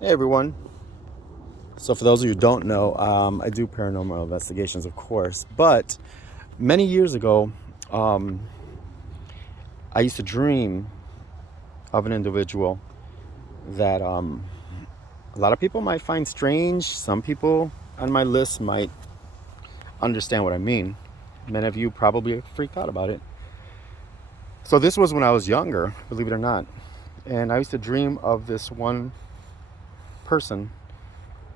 Hey everyone. So, for those of you who don't know, I do paranormal investigations, of course. But many years ago, um, I used to dream of an individual that a lot of people might find strange. Some people on my list might understand what I mean. Many of you probably freaked out about it. So, this was when I was younger, believe it or not. And I used to dream of this one person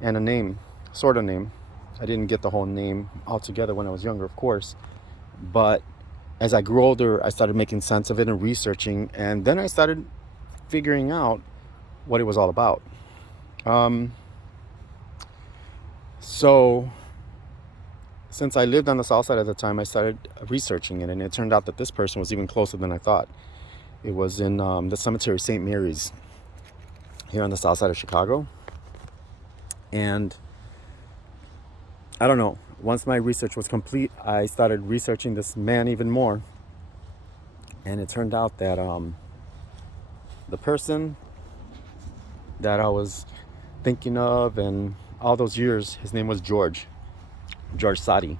and a name, sort of name. I didn't get the whole name altogether when I was younger, of course. But as I grew older, I started making sense of it and researching, and then I started figuring out what it was all about. Um, so, since I lived on the south side at the time, I started researching it, and it turned out that this person was even closer than I thought. It was in the cemetery St. Mary's here on the south side of Chicago. And I don't know, once my research was complete, I started researching this man even more. And it turned out that the person that I was thinking of and all those years, his name was George Sadi.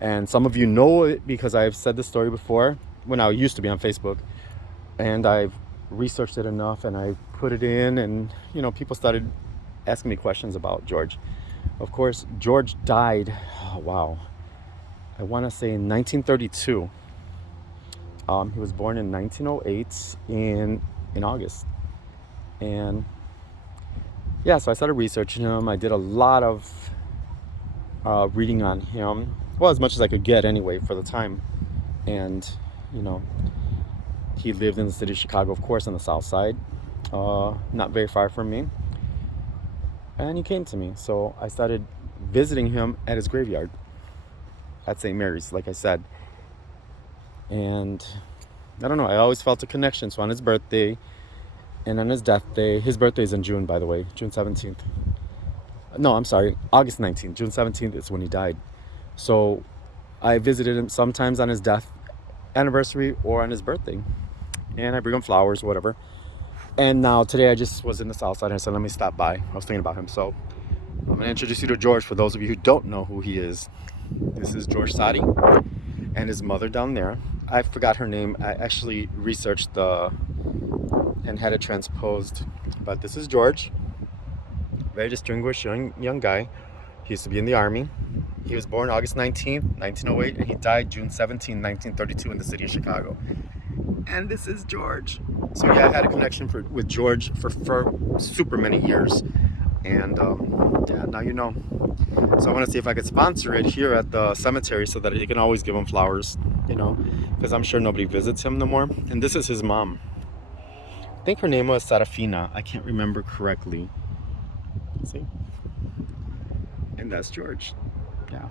And some of you know it because I've said this story before when I used to be on Facebook. And I've researched it enough and I put it in, and people started asking me questions about George. Of course, George died, oh, wow, I want to say in 1932. He was born in 1908 in August. And yeah, so I started researching him. I did a lot of reading on him. Well, as much as I could get anyway for the time. And, you know, he lived in the city of Chicago, of course, on the south side, not very far from me. And he came to me. So I started visiting him at his graveyard at St. Mary's, like I said. And I don't know, I always felt a connection. So on his birthday and on his death day, his birthday is in June, by the way, June 17th. No, I'm sorry, August 19th. June 17th is when he died. So I visited him sometimes on his death anniversary or on his birthday. And I bring him flowers, whatever. And now today I just was in the south side and I said, let me stop by. I was thinking about him. So I'm going to introduce you to George for those of you who don't know who he is. This is George Sadi and his mother down there. I forgot her name. I actually researched and had it transposed. But this is George. Very distinguished young guy. He used to be in the Army. He was born August 19th, 1908, and he died June 17th, 1932 in the city of Chicago. And this is George. So yeah, I had a connection with George for super many years. And yeah, now you know. So I want to see if I could sponsor it here at the cemetery so that you can always give him flowers, because I'm sure nobody visits him no more. And this is his mom. I think her name was Sarafina. I can't remember correctly. See? And that's George. Yeah.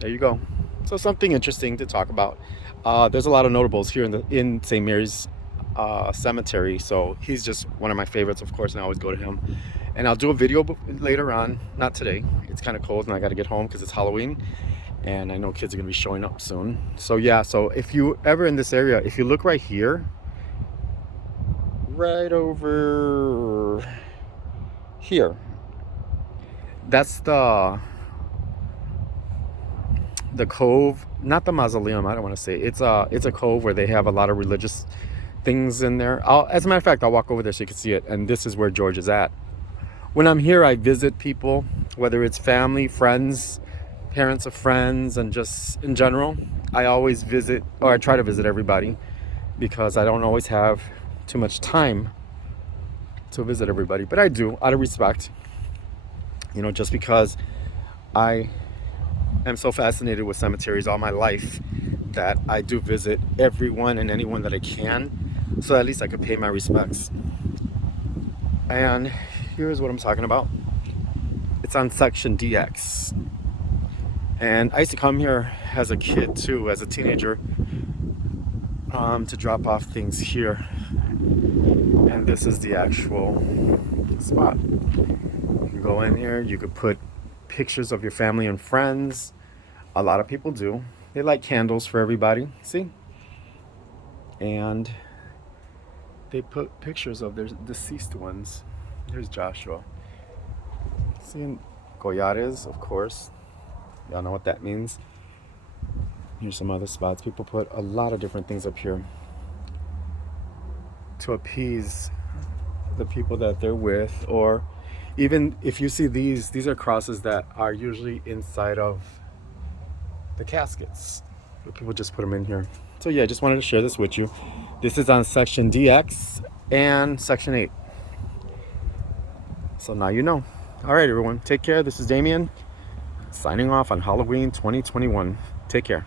There you go. So something interesting to talk about. There's a lot of notables here in St. Mary's cemetery. So he's just one of my favorites, of course, and I always go to him. And I'll do a video later on. Not today. It's kind of cold and I got to get home because it's Halloween. And I know kids are going to be showing up soon. So yeah, so if you ever in this area, if you look right here, right over here, that's the cove, not the mausoleum. I don't want to say it's a cove where they have a lot of religious things in there. As a matter of fact, I'll walk over there so you can see it. And this is where George is at. When I'm here, I visit people, whether it's family, friends, parents of friends, and just in general. I always visit, or I try to visit everybody, because I don't always have too much time to visit everybody. But I do, out of respect, just because I am so fascinated with cemeteries all my life that I do visit everyone and anyone that I can, so at least I could pay my respects. And here's what I'm talking about. It's on section DX. And I used to come here as a kid too, as a teenager, to drop off things here. And this is the actual spot. You can go in here, you could put pictures of your family and friends. A lot of people do. They light candles for everybody, see? And they put pictures of their deceased ones. Here's Joshua. Seeing collares, of course. Y'all know what that means. Here's some other spots. People put a lot of different things up here to appease the people that they're with, or even if you see these are crosses that are usually inside of the caskets, but people just put them in here. So yeah, I just wanted to share this with you. This is on section DX and section 8. So now you know. All right, everyone, take care. This is Damien signing off on Halloween 2021. Take care.